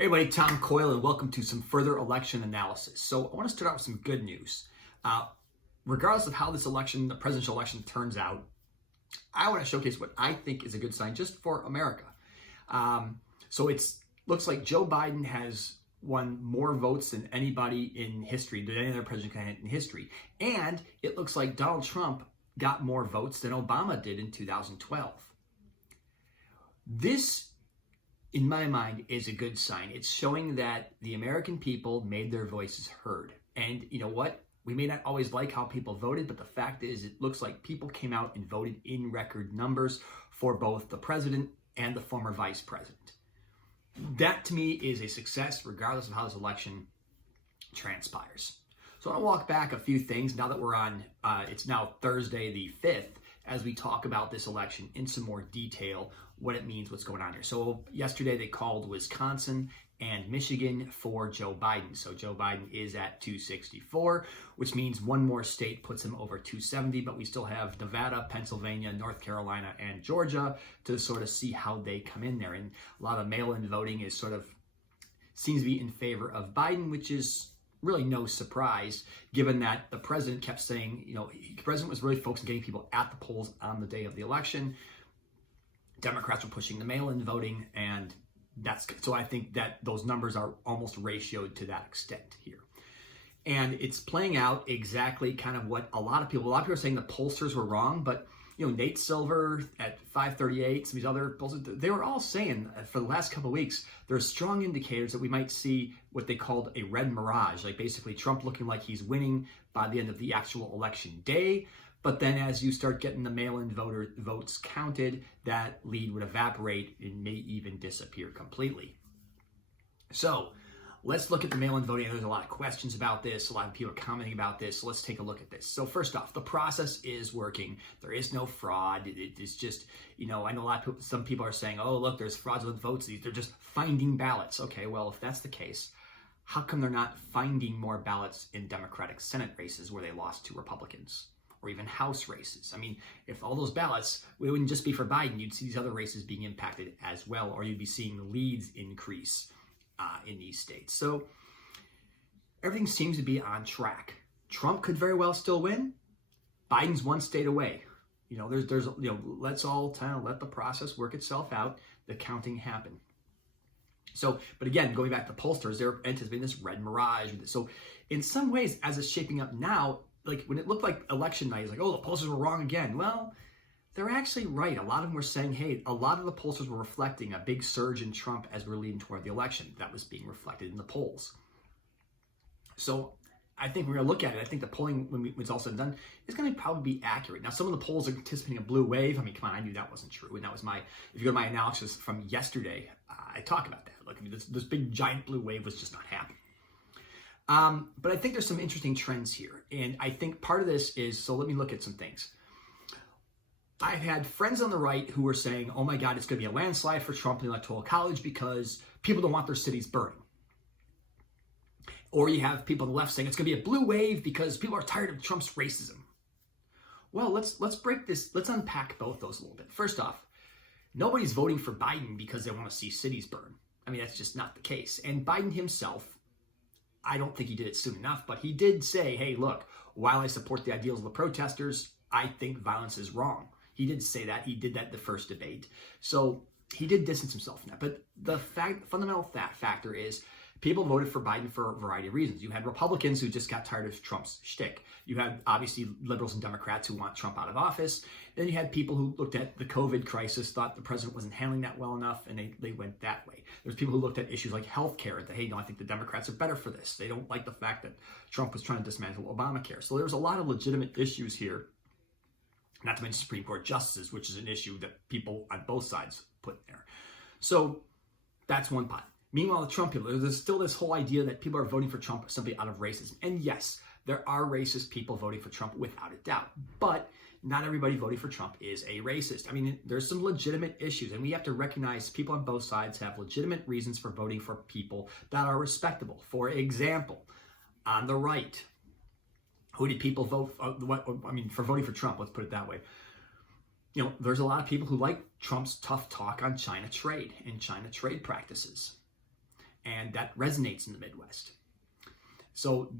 Hey everybody, Tom Coyle, and welcome to some further election analysis. So I want to start out with some good news. Regardless of how this election, the presidential election, turns out, I want to showcase what I think is a good sign just for America. So it looks like Joe Biden has won more votes than anybody in history, than any other president candidate in history. And it looks like Donald Trump got more votes than Obama did in 2012. This, in my mind, is a good sign. It's showing that the American people made their voices heard. And you know what? We may not always like how people voted, but the fact is it looks like people came out and voted in record numbers for both the president and the former vice president. That, to me, is a success regardless of how this election transpires. So I want to walk back a few things now that we're on, it's now Thursday the 5th, as we talk about this election in some more detail, what it means, what's going on here. So yesterday they called Wisconsin and Michigan for Joe Biden. So Joe Biden is at 264, which means one more state puts him over 270, but we still have Nevada, Pennsylvania, North Carolina, and Georgia to sort of see how they come in there. And a lot of mail-in voting is sort of seems to be in favor of Biden, which is really no surprise, given that the president kept saying, the president was really focused on getting people at the polls on the day of the election. Democrats were pushing the mail-in voting, and so I think that those numbers are almost ratioed to that extent here. And it's playing out exactly kind of what a lot of people are saying the pollsters were wrong, but Nate Silver at 538, some of these other pollsters, they were all saying for the last couple of weeks, there's strong indicators that we might see what they called a red mirage, like basically Trump looking like he's winning by the end of the actual election day. But then as you start getting the mail-in votes counted, that lead would evaporate and may even disappear completely. So let's look at the mail-in voting. There's a lot of questions about this. A lot of people are commenting about this. So let's take a look at this. So first off, the process is working. There is no fraud. It's just, I know a lot of people, some people are saying, oh, look, there's fraudulent votes. They're just finding ballots. Okay, well, if that's the case, how come they're not finding more ballots in Democratic Senate races where they lost to Republicans? Or even House races. I mean, if all those ballots, it wouldn't just be for Biden, you'd see these other races being impacted as well, or you'd be seeing the leads increase in these states. So everything seems to be on track. Trump could very well still win. Biden's one state away. Let's all let the process work itself out, the counting happen. So, but again, going back to pollsters, they're anticipating this red mirage. So in some ways, as it's shaping up now, like when it looked like election night, it's like, oh, the pollsters were wrong again. Well, they're actually right. A lot of them were saying, hey, a lot of the pollsters were reflecting a big surge in Trump as we're leading toward the election. That was being reflected in the polls. So I think we're going to look at it. I think the polling, when it's all said and done, is going to probably be accurate. Now, some of the polls are anticipating a blue wave. I mean, come on, I knew that wasn't true. And that was if you go to my analysis from yesterday, I talk about that. Look, this big giant blue wave was just not happening. But I think there's some interesting trends here. And I think part of this is, so let me look at some things. I've had friends on the right who were saying, oh my God, it's going to be a landslide for Trump in the Electoral College because people don't want their cities burning. Or you have people on the left saying it's going to be a blue wave because people are tired of Trump's racism. Well, let's break this. Let's unpack both those a little bit. First off, nobody's voting for Biden because they want to see cities burn. I mean, that's just not the case. And Biden himself, I don't think he did it soon enough, but he did say, hey, look, while I support the ideals of the protesters, I think violence is wrong. He did say that. He did that in the first debate. So he did distance himself from that. But the fundamental factor is people voted for Biden for a variety of reasons. You had Republicans who just got tired of Trump's shtick. You had, obviously, liberals and Democrats who want Trump out of office. Then you had people who looked at the COVID crisis, thought the president wasn't handling that well enough, and they went that way. There's people who looked at issues like healthcare, that, hey, no, I think the Democrats are better for this. They don't like the fact that Trump was trying to dismantle Obamacare. So there's a lot of legitimate issues here, not to mention Supreme Court justices, which is an issue that people on both sides put in there. So that's one pot. Meanwhile, the Trump people, there's still this whole idea that people are voting for Trump simply out of racism. And yes, there are racist people voting for Trump without a doubt. But not everybody voting for Trump is a racist. I mean, there's some legitimate issues, and we have to recognize people on both sides have legitimate reasons for voting for people that are respectable. For example, on the right, who did people vote for voting for Trump? Let's put it that way. There's a lot of people who like Trump's tough talk on China trade and China trade practices. and that resonates in the Midwest. So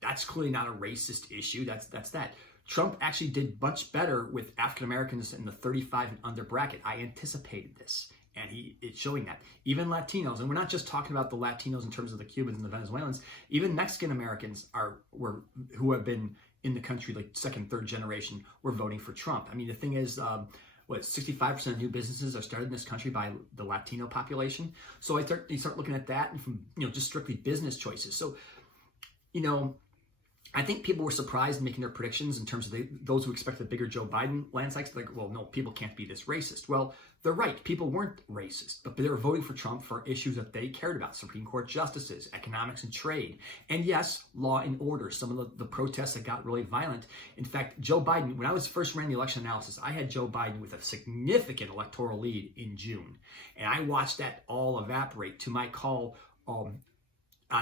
that's clearly not a racist issue. That's that. Trump actually did much better with African Americans in the 35 and under bracket. I anticipated this, and it's showing that. Even Latinos, and we're not just talking about the Latinos in terms of the Cubans and the Venezuelans, even Mexican Americans who have been in the country like second, third generation were voting for Trump. I mean, the thing is, 65% of new businesses are started in this country by the Latino population. So you start looking at that, and from just strictly business choices. So, I think people were surprised in making their predictions in terms of those who expected a bigger Joe Biden landslide. Like, well, no, people can't be this racist. Well, they're right. People weren't racist, but they were voting for Trump for issues that they cared about: Supreme Court justices, economics and trade, and yes, law and order. Some of the protests that got really violent. In fact, Joe Biden, when I was first running the election analysis, I had Joe Biden with a significant electoral lead in June, and I watched that all evaporate to my call on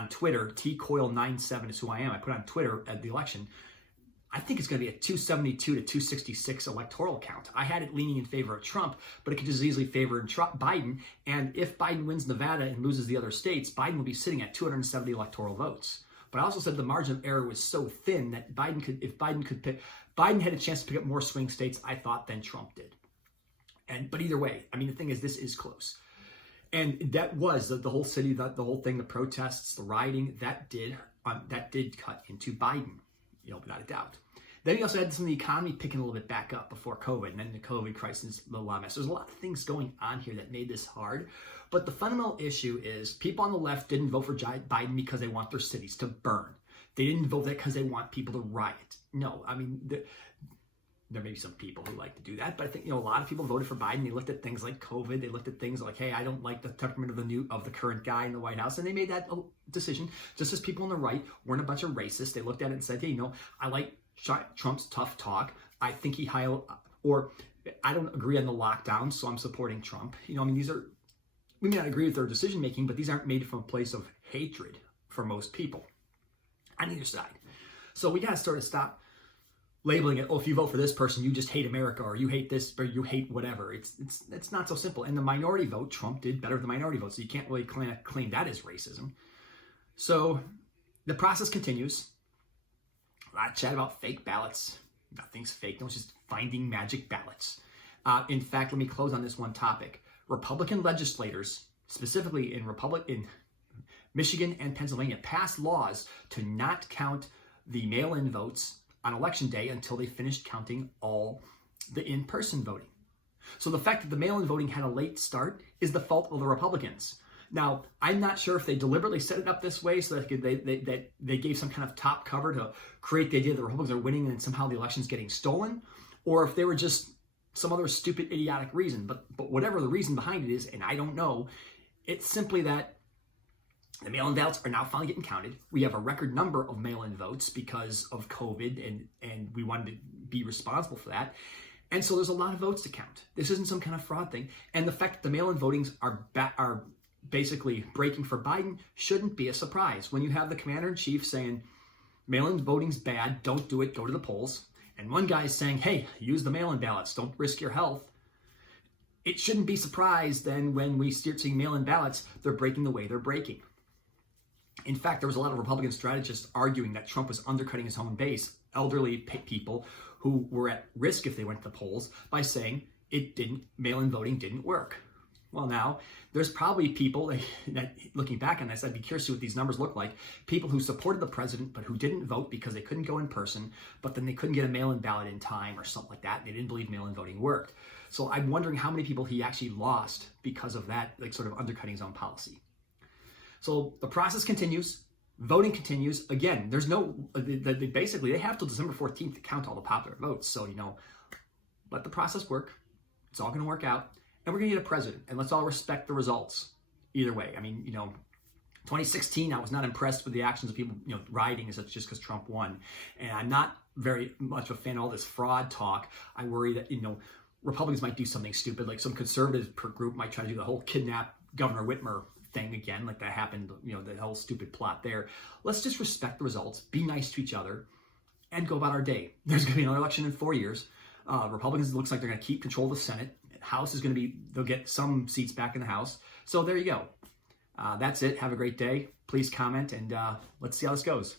Twitter. tcoil97 is who I am. I put on Twitter at the election, I think it's going to be a 272 to 266 electoral count. I had it leaning in favor of Trump, but it could just easily favor Biden. And if Biden wins Nevada and loses the other states, Biden will be sitting at 270 electoral votes. But I also said the margin of error was so thin that Biden had a chance to pick up more swing states, I thought, than Trump did. But either way, I mean, the thing is, this is close. And that was the whole city, the whole thing, the protests, the rioting, that did cut into Biden, without a doubt. Then he also had some of the economy picking a little bit back up before COVID, and then the COVID crisis, the law mess. There's a lot of things going on here that made this hard. But the fundamental issue is people on the left didn't vote for Biden because they want their cities to burn. They didn't vote that because they want people to riot. No, I mean, there may be some people who like to do that, but I think a lot of people voted for Biden. They looked at things like COVID. They looked at things like, hey, I don't like the temperament of the current guy in the White House, and they made that decision. Just as people on the right weren't a bunch of racists, they looked at it and said, hey, I like Trump's tough talk. I think or I don't agree on the lockdown, so I'm supporting Trump. We may not agree with their decision making, but these aren't made from a place of hatred for most people on either side. So we got to sort of stop labeling it, if you vote for this person, you just hate America, or you hate this, or you hate whatever. It's not so simple. And the minority vote, Trump did better with the minority vote, so you can't really claim that as racism. So the process continues. A lot of chat about fake ballots. Nothing's fake. No, it's just finding magic ballots. In fact, let me close on this one topic. Republican legislators, specifically in Michigan and Pennsylvania, passed laws to not count the mail-in votes on election day until they finished counting all the in-person voting. So the fact that the mail-in voting had a late start is the fault of the Republicans. Now, I'm not sure if they deliberately set it up this way so that they gave some kind of top cover to create the idea that the Republicans are winning and somehow the election's getting stolen, or if they were just some other stupid, idiotic reason. But whatever the reason behind it is, and I don't know, it's simply that the mail-in ballots are now finally getting counted. We have a record number of mail-in votes because of COVID, and we wanted to be responsible for that. And so there's a lot of votes to count. This isn't some kind of fraud thing. And the fact that the mail-in votings are basically breaking for Biden shouldn't be a surprise. When you have the commander-in-chief saying, mail-in voting's bad, don't do it, go to the polls, and one guy's saying, hey, use the mail-in ballots, don't risk your health, it shouldn't be surprised then when we start seeing mail-in ballots, they're breaking the way they're breaking. In fact, there was a lot of Republican strategists arguing that Trump was undercutting his own base, elderly people who were at risk if they went to the polls, by saying mail-in voting didn't work. Well, now, there's probably people that, looking back on this, I'd be curious to see what these numbers look like. People who supported the president, but who didn't vote because they couldn't go in person, but then they couldn't get a mail-in ballot in time or something like that. They didn't believe mail-in voting worked. So I'm wondering how many people he actually lost because of that, sort of undercutting his own policy. So the process continues. Voting continues. Again, there's basically, they have till December 14th to count all the popular votes. So, let the process work. It's all going to work out. And we're going to get a president. And let's all respect the results either way. I mean, 2016, I was not impressed with the actions of people, rioting just because Trump won. And I'm not very much a fan of all this fraud talk. I worry that, Republicans might do something stupid, like some conservative group might try to do the whole kidnap Governor Whitmer thing again, like that happened, the whole stupid plot there. Let's just respect the results, be nice to each other, and go about our day. There's going to be another election in 4 years. Republicans, it looks like they're going to keep control of the Senate. House is going to they'll get some seats back in the House. So there you go. That's it. Have a great day. Please comment, and let's see how this goes.